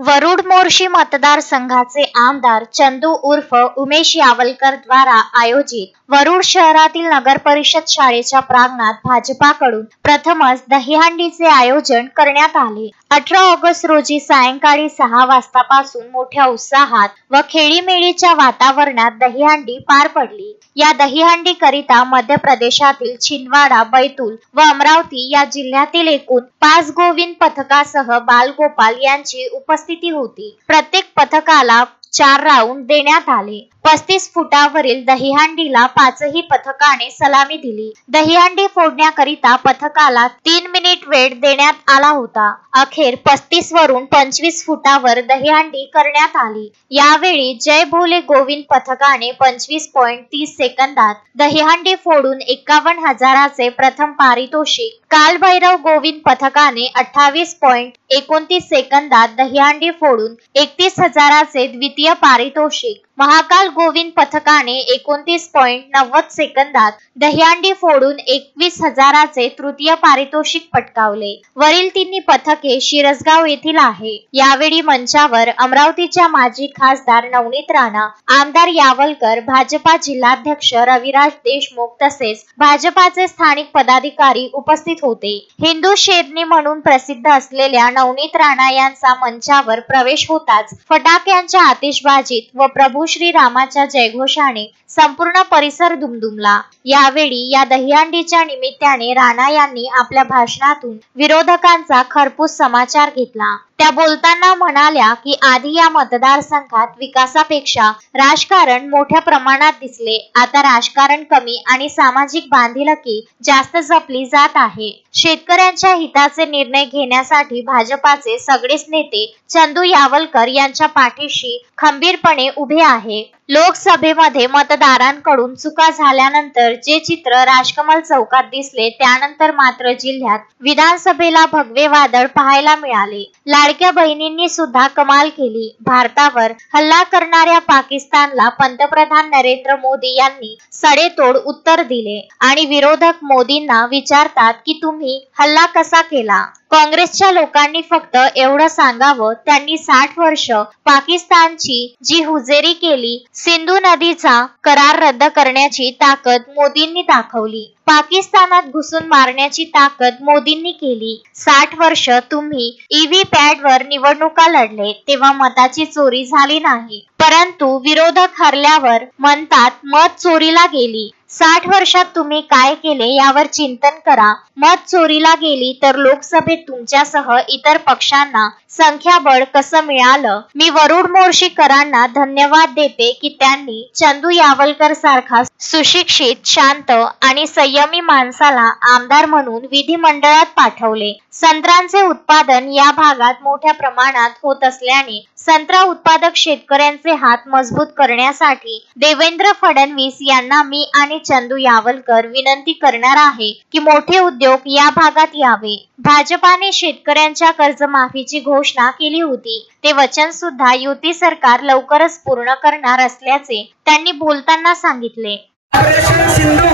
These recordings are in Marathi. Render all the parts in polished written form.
वरुड मोर्शी मतदारसंघाचे आमदार चंदू उर्फ उमेश यावलकर द्वारा आयोजित वरुड शहरातील नगर परिषद शाळेच्या प्रांगणात भाजपाकडून प्रथमच दहीहंडीचे आयोजन करण्यात आले। 18 ऑगस्ट रोजी सायंकाळी 6 वाजतापासून मोठ्या उत्साहात व खेळीमेळीच्या वातावरणात दहीहंडी पार पडली। या दहीहंडी करिता मध्य प्रदेशातील छिंदवाडा, बैतूल व अमरावती या जिल्ह्यातील एकूण 5 गोविंद पथकासह बालगोपाल यांची उपस्थिती होती। प्रत्येक पथकाला 4 राऊंड देण्यात आले। 35 फुटावरील दहीहंडीला 5ही पथकाने सलामी दिली। दहीहंडी फोडण्याकरिता पथकाला 3 मिनिट वेळ देण्यात आला होता। अखेर 35 वरून 25 फुटावर दहीहंडी करण्यात आली। यावेळी जय भोले गोविंद पथकाने 25.30 सेकंदात दहीहंडी फोडून 51,000चे प्रथम पारितोषिक, कालभैरव गोविंद पथकाने 28.29 सेकंदात दहीहंडी फोडून 31,000चे द्वितीय पारितोषिक, महाकाल गोविंद पथकाने 29.90 सेकंदात दहीहंडी फोडून 21,000चे तृतीय पारितोषिक पटकावले। वरील तिन्ही पथके शिरसगाव येथील आहे। यावेळी मंचावर अमरावतीच्या माजी खासदार नवनीत राणा, आमदार यावलकर, भाजपा जिल्हाध्यक्ष रविराज देशमुख तसेच भाजपाचे स्थानिक पदाधिकारी उपस्थित होते। हिंदू शेरनी म्हणून प्रसिद्ध असलेल्या नवनीत राणा यांचा मंचावर प्रवेश होताच फटाक्यांच्या आतिषबाजीत व प्रभू श्री रामाच्या जयघोषाने संपूर्ण परिसर दुमदुमला। यावेळी या दहीहंडीच्या निमित्ताने राणा यांनी आपल्या भाषणातून विरोधकांचा खरपूस समाचार घेतला। त्या बोलताना म्हणाल्या की आधी या मतदारसंघात विकासापेक्षा राजकारण मोठ्या प्रमाणात दिसले, आता राजकारण कमी आणि सामाजिक बांधिलकी जास्त जपली जात आहे। शेतकऱ्यांच्या हिताचे निर्णय घेण्यासाठी भाजपाचे सगळेच नेते चंदू यावलकर यांच्या पाठीशी खंबीरपणे उभे आहे। लोकसभेमध्ये मतदारांकडून चुका झाल्यानंतर जे चित्र राजकमल चौकात दिसले, त्यानंतर मात्र जिल्ह्यात विधानसभेला भगवे वादळ पाहायला मिळाले। लाडक्या बहिणींनी सुद्धा कमाल केली। भारतावर हल्ला करणाऱ्या पाकिस्तानला पंतप्रधान नरेंद्र मोदी यांनी सडेतोड उत्तर दिले आणि विरोधक मोदींना विचारतात की तुम्ही हल्ला कसा केला। काँग्रेसच्या लोकांनी फक्त एवढं सांगावं, त्यांनी 60 वर्ष पाकिस्तानची जी हुजेरी केली, सिंधू नदीचा करार रद्द करण्याची ताकद मोदींनी दाखवली, पाकिस्तानात घुसून मारण्याची ताकद मोदींनी केली। 60 वर्ष तुम्ही EVPAT वर निवडणुका लढले, तेव्हा मताची चोरी झाली नाही, परंतु विरोधक हरल्यावर म्हणतात मत चोरीला गेली। 60 वर्षात तुम्ही काय केले यावर चिंतन करा। मत चोरीला गेली तर लोकसभेत तुमच्यासह इतर पक्षांना संख्याबळ कसं मिळालं। मी वरुड मोर्शीकरांना धन्यवाद देते की त्यांनी चंदू यावलकर सारखा सुशिक्षित, शांत आणि संयमी माणसाला आमदार म्हणून विधिमंडळात पाठवले। संत्र्यांचे उत्पादन या भागात मोठ्या प्रमाणात होत असल्याने संत्रा उत्पादक शेतकऱ्यांचे हात मजबूत करण्यासाठी देवेंद्र फडणवीस यांना मी आणि चंदू यावलकर विनंती करणार आहे की मोठे उद्योग या भागात यावे। भाजपाने शेतकऱ्यांच्या कर्जमाफीची घोषणा केली होती, ते वचन सुद्धा युती सरकार लवकरच पूर्ण करणार असल्याचे त्यांनी बोलताना सांगितले। ऑपरेशन सिंधू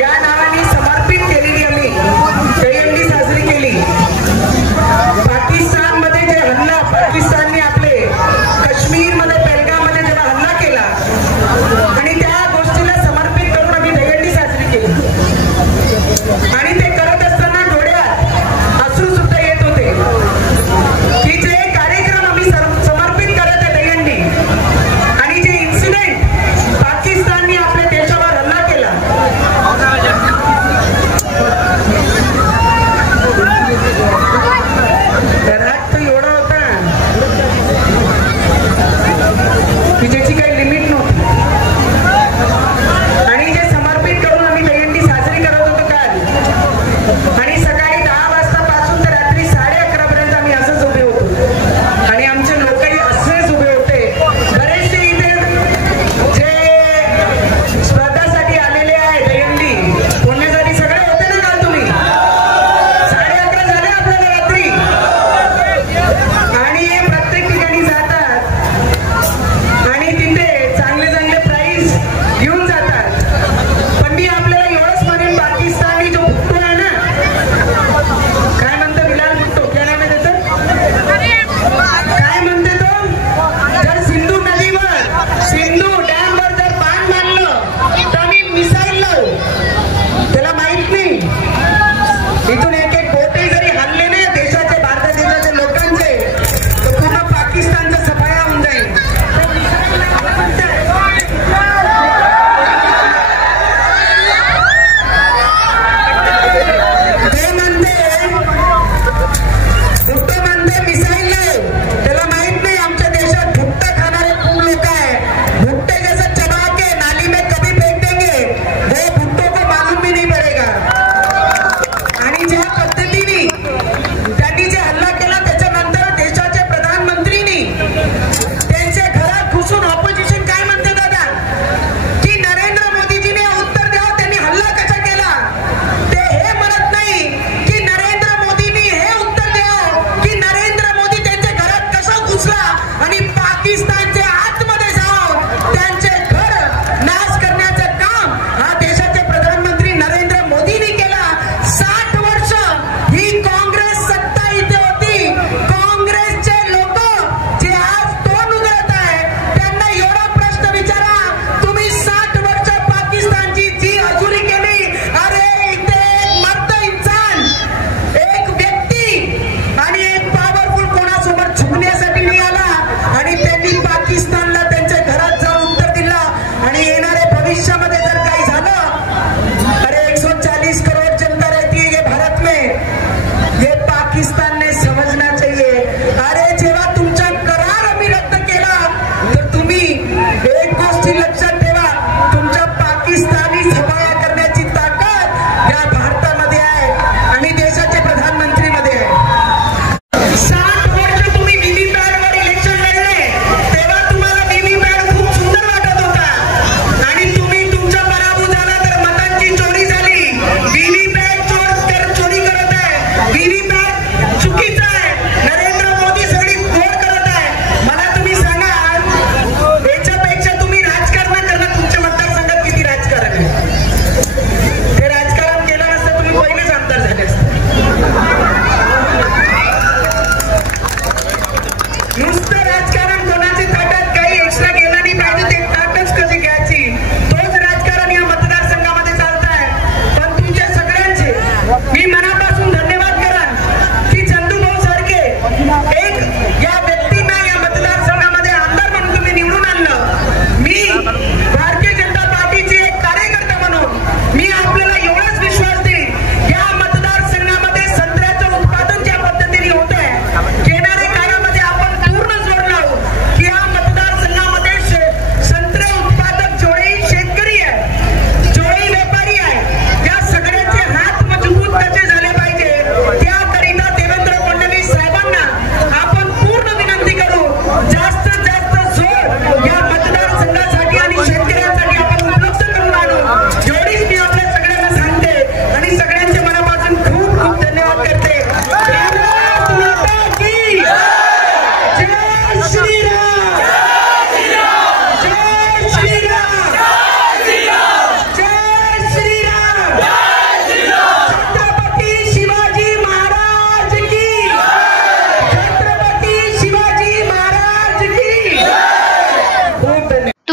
या नावाने समर्पित केलेली आम्ही दहीहंडी साजरी केली। पाकिस्तानमध्ये जे हल्ला, पाकिस्तानने आपले काश्मीरमध्ये पहलगाममध्ये जेव्हा हल्ला केला आणि त्या गोष्टीला समर्पित करून आम्ही दहीहंडी साजरी केली आणि ते करत असताना डोळ्यात अश्रू सुद्धा येत होते की जे कार्यक्रम आम्ही समर्पित करत आहे दहीहंडी आणि जे इन्सिडेंट पाकिस्तानने आपल्या देशावर हल्ला केला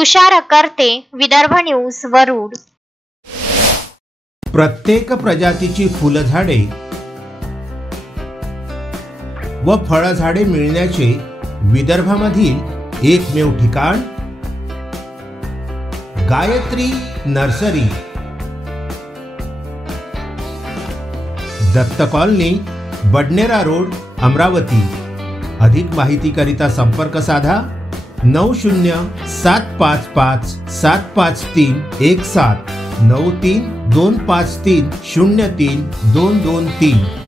तुषार करते, विदर्भ न्यूज, वरुड. प्रत्येक प्रजातीची फुलझाडे व फळझाडे मिळण्याचे विदर्भामधील एकमेव ठिकाण Gayatri nursery, Datta colony, Badnera road, Amravati. अधिक माहितीकरिता संपर्क साधा 9075575317 9325303223.